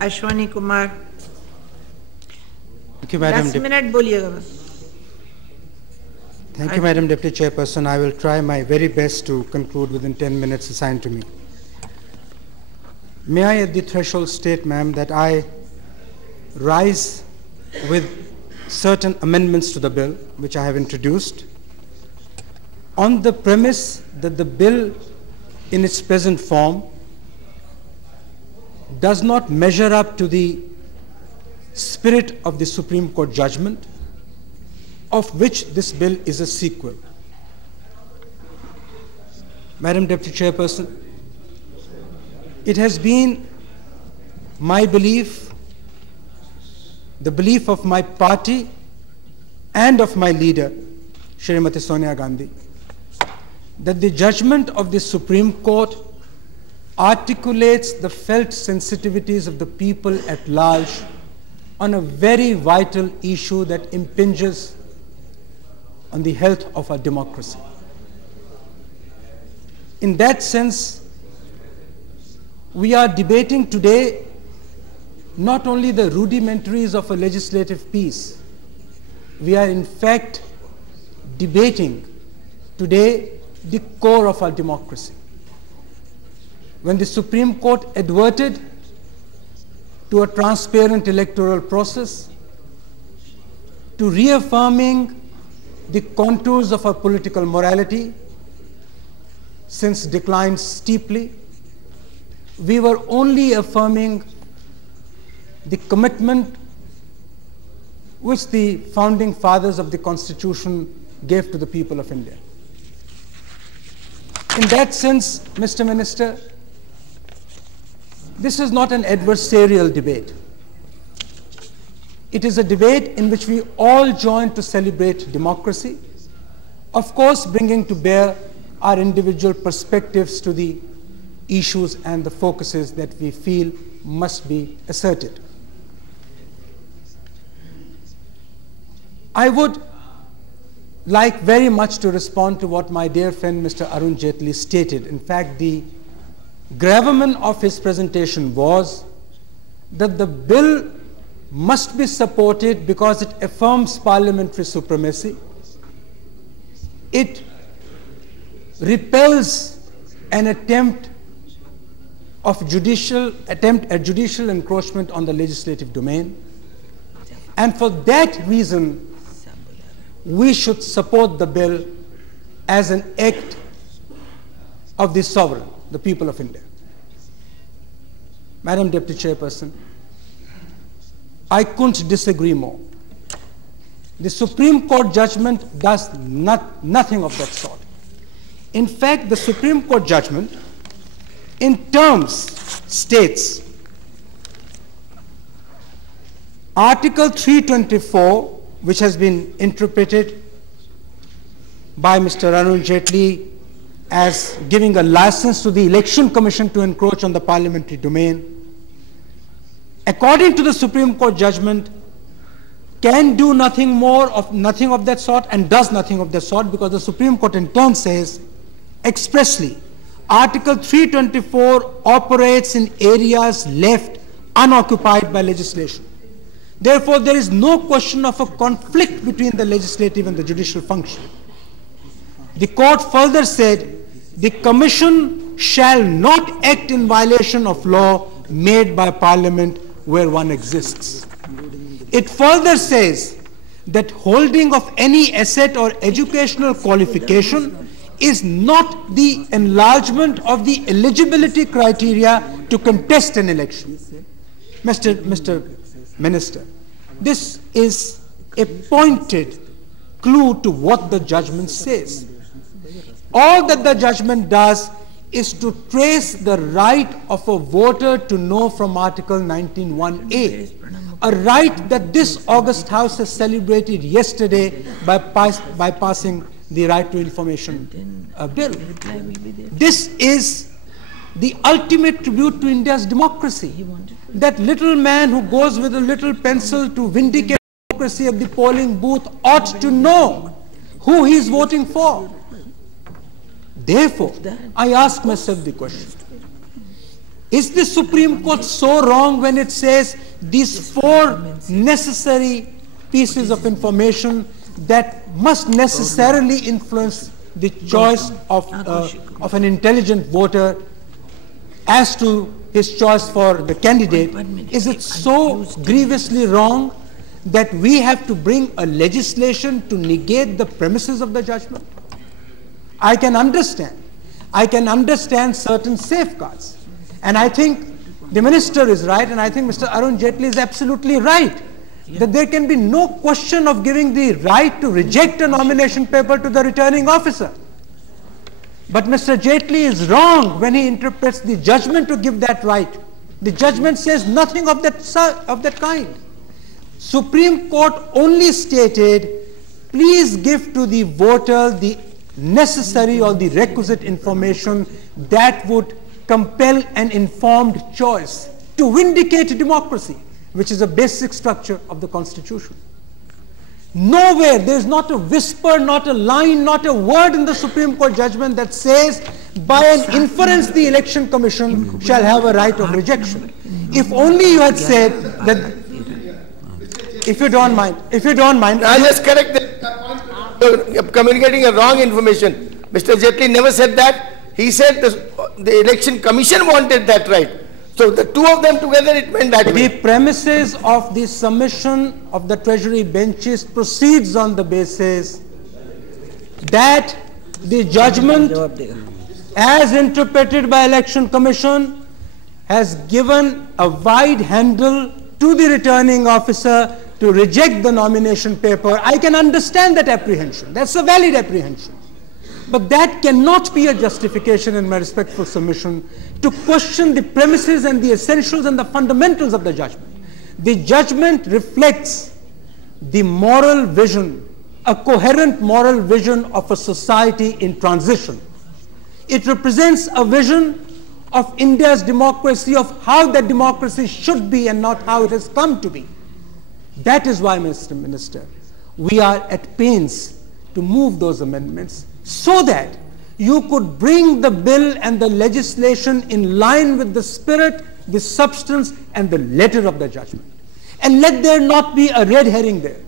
Ashwani Kumar. Thank you, Madam. 10 minute बोलिएगा बस. Thank you, Madam Deputy Chairperson. I will try my very best to conclude within 10 minutes assigned to me. May I at the threshold state, ma'am, that I rise with certain amendments to the bill which I have introduced on the premise that the bill in its present form does not measure up to the spirit of the Supreme Court judgment, of which this bill is a sequel. Madam Deputy Chairperson, it has been my belief, the belief of my party and of my leader, Shrimati Sonia Gandhi, that the judgment of the Supreme Court articulates the felt sensitivities of the people at large on a very vital issue that impinges on the health of our democracy. In that sense, we are debating today not only the rudimentaries of a legislative piece, we are in fact debating today the core of our democracy. When the Supreme Court adverted to a transparent electoral process, to reaffirming the contours of our political morality, since declined steeply, we were only affirming the commitment which the founding fathers of the Constitution gave to the people of India. In that sense, Mr. Minister, this is not an adversarial debate. It is a debate in which we all join to celebrate democracy, of course bringing to bear our individual perspectives to the issues and the focuses that we feel must be asserted. I would like very much to respond to what my dear friend Mr. Arun Jaitley stated. In fact, the gravamen of his presentation was that the bill must be supported because it affirms parliamentary supremacy. It repels an attempt at judicial encroachment on the legislative domain. And for that reason, we should support the bill as an act of the sovereign, the people of India. Madam Deputy Chairperson, I couldn't disagree more. The Supreme Court judgment does nothing of that sort. In fact, the Supreme Court judgment in terms states Article 324, which has been interpreted by Mr. Arun Jaitley as giving a license to the Election Commission to encroach on the parliamentary domain, according to the Supreme Court judgment, can do nothing of that sort and does nothing of that sort, because the Supreme Court in turn says expressly, Article 324 operates in areas left unoccupied by legislation. Therefore, there is no question of a conflict between the legislative and the judicial function. The court further said, the Commission shall not act in violation of law made by Parliament where one exists. It further says that holding of any asset or educational qualification is not the enlargement of the eligibility criteria to contest an election. Mr. Minister, this is a pointed clue to what the judgment says. All that the judgment does is to trace the right of a voter to know from Article 19(1)(a), a right that this August House has celebrated yesterday by passing the Right to Information Bill. This is the ultimate tribute to India's democracy. That little man who goes with a little pencil to vindicate the democracy of the polling booth ought to know who he is voting for. Therefore, I ask myself the question, Is the Supreme Court so wrong when it says these four necessary pieces of information that must necessarily influence the choice of an intelligent voter as to his choice for the candidate? Is it so grievously wrong that we have to bring a legislation to negate the premises of the judgment? I can understand certain safeguards. And I think the minister is right, and I think Mr. Arun Jaitley is absolutely right, that there can be no question of giving the right to reject a nomination paper to the returning officer. But Mr. Jaitley is wrong when he interprets the judgment to give that right. The judgment says nothing of that kind. Supreme Court only stated, please give to the voter the necessary or the requisite information that would compel an informed choice to vindicate democracy, which is a basic structure of the Constitution. Nowhere, there is not a whisper, not a line, not a word in the Supreme Court judgment that says, by an inference, the Election Commission shall have a right of rejection. If only you had said that, if you don't mind. I'll just correct that. Communicating a wrong information. Mr. Jaitley never said that. He said the Election Commission wanted that right. So the two of them together, it meant that way. The premises of the submission of the Treasury benches proceeds on the basis that the judgment, as interpreted by Election Commission, has given a wide handle to the returning officer to reject the nomination paper. I can understand that apprehension. That's a valid apprehension. But that cannot be a justification, in my respectful submission, to question the premises and the essentials and the fundamentals of the judgment. The judgment reflects the moral vision, a coherent moral vision of a society in transition. It represents a vision of India's democracy, of how that democracy should be and not how it has come to be. That is why, Mr. Minister, we are at pains to move those amendments so that you could bring the bill and the legislation in line with the spirit, the substance, and the letter of the judgment. And let there not be a red herring there.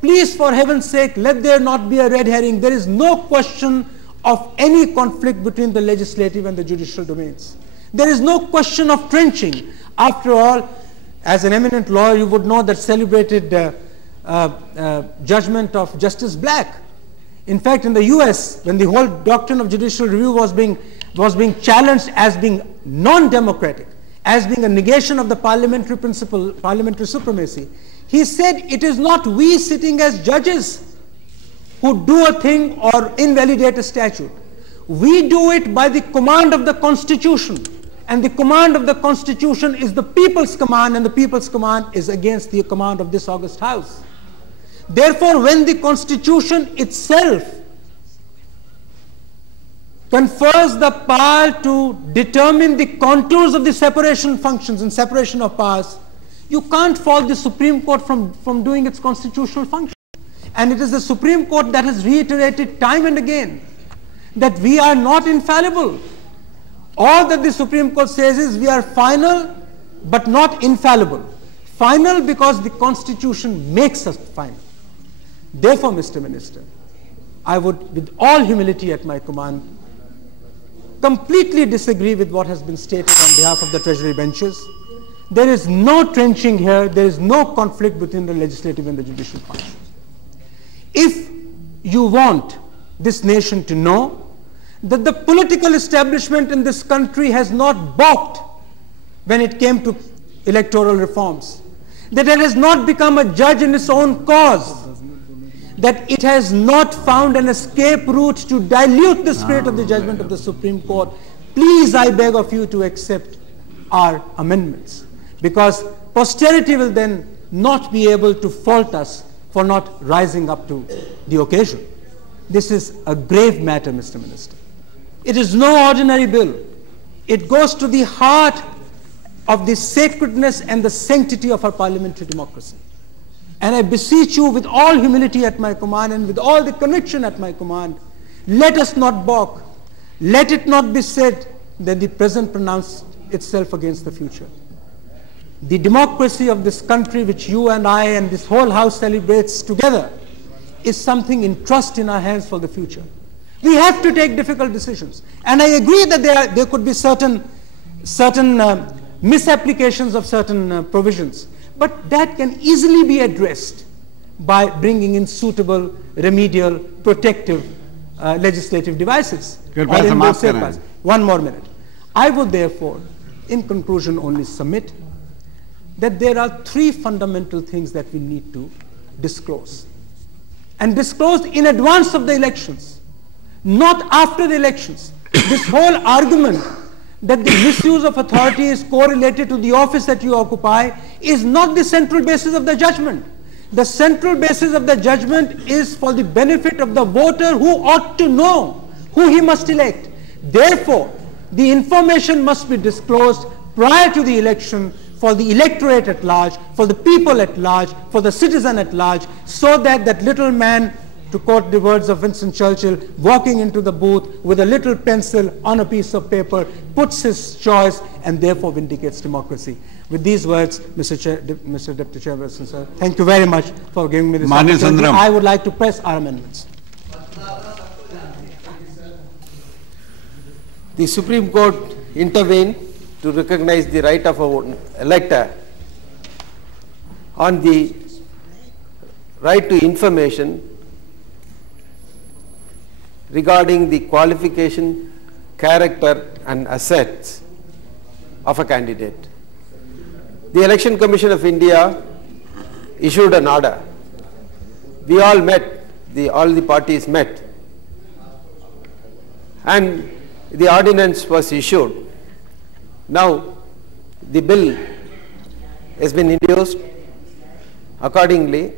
Please, for heaven's sake, let there not be a red herring. There is no question of any conflict between the legislative and the judicial domains. There is no question of trenching. After all, as an eminent lawyer, you would know that celebrated judgment of Justice Black. In fact, in the US, when the whole doctrine of judicial review was being challenged as being non-democratic, as being a negation of the parliamentary principle, parliamentary supremacy, he said, it is not we sitting as judges who do a thing or invalidate a statute. We do it by the command of the Constitution. And the command of the Constitution is the people's command, and the people's command is against the command of this august House. Therefore, when the Constitution itself confers the power to determine the contours of the separation functions and separation of powers, you can't fault the Supreme Court from doing its constitutional function. And it is the Supreme Court that has reiterated time and again that we are not infallible. All that the Supreme Court says is we are final but not infallible. Final because the Constitution makes us final. Therefore, Mr. Minister, I would, with all humility at my command, completely disagree with what has been stated on behalf of the Treasury benches. There is no trenching here. There is no conflict between the legislative and the judicial functions. If you want this nation to know that the political establishment in this country has not balked when it came to electoral reforms, that it has not become a judge in its own cause, that it has not found an escape route to dilute the spirit of the judgment of the Supreme Court, please, I beg of you to accept our amendments, because posterity will then not be able to fault us for not rising up to the occasion. This is a grave matter, Mr. Minister. It is no ordinary bill. It goes to the heart of the sacredness and the sanctity of our parliamentary democracy. And I beseech you with all humility at my command and with all the conviction at my command, let us not balk. Let it not be said that the present pronounced itself against the future. The democracy of this country, which you and I and this whole House celebrates together, is something in trust in our hands for the future. We have to take difficult decisions. And I agree that there could be certain misapplications of certain provisions. But that can easily be addressed by bringing in suitable, remedial, protective legislative devices. One more minute. I would therefore, in conclusion, only submit that there are three fundamental things that we need to disclose. And disclosed in advance of the elections, not after the elections. This whole argument that the misuse of authority is correlated to the office that you occupy is not the central basis of the judgment. The central basis of the judgment is for the benefit of the voter, who ought to know who he must elect. Therefore, the information must be disclosed prior to the election for the electorate at large, for the people at large, for the citizen at large, so that that little man, to quote the words of Winston Churchill, walking into the booth with a little pencil on a piece of paper, puts his choice and therefore vindicates democracy. With these words, Mr. Deputy Chairperson, sir, thank you very much for giving me this opportunity. I would like to press our amendments. The Supreme Court intervened to recognize the right of an elector on the right to information regarding the qualification, character and assets of a candidate. The Election Commission of India issued an order. We all met, all the parties met, and the ordinance was issued. Now, the bill has been introduced. Accordingly,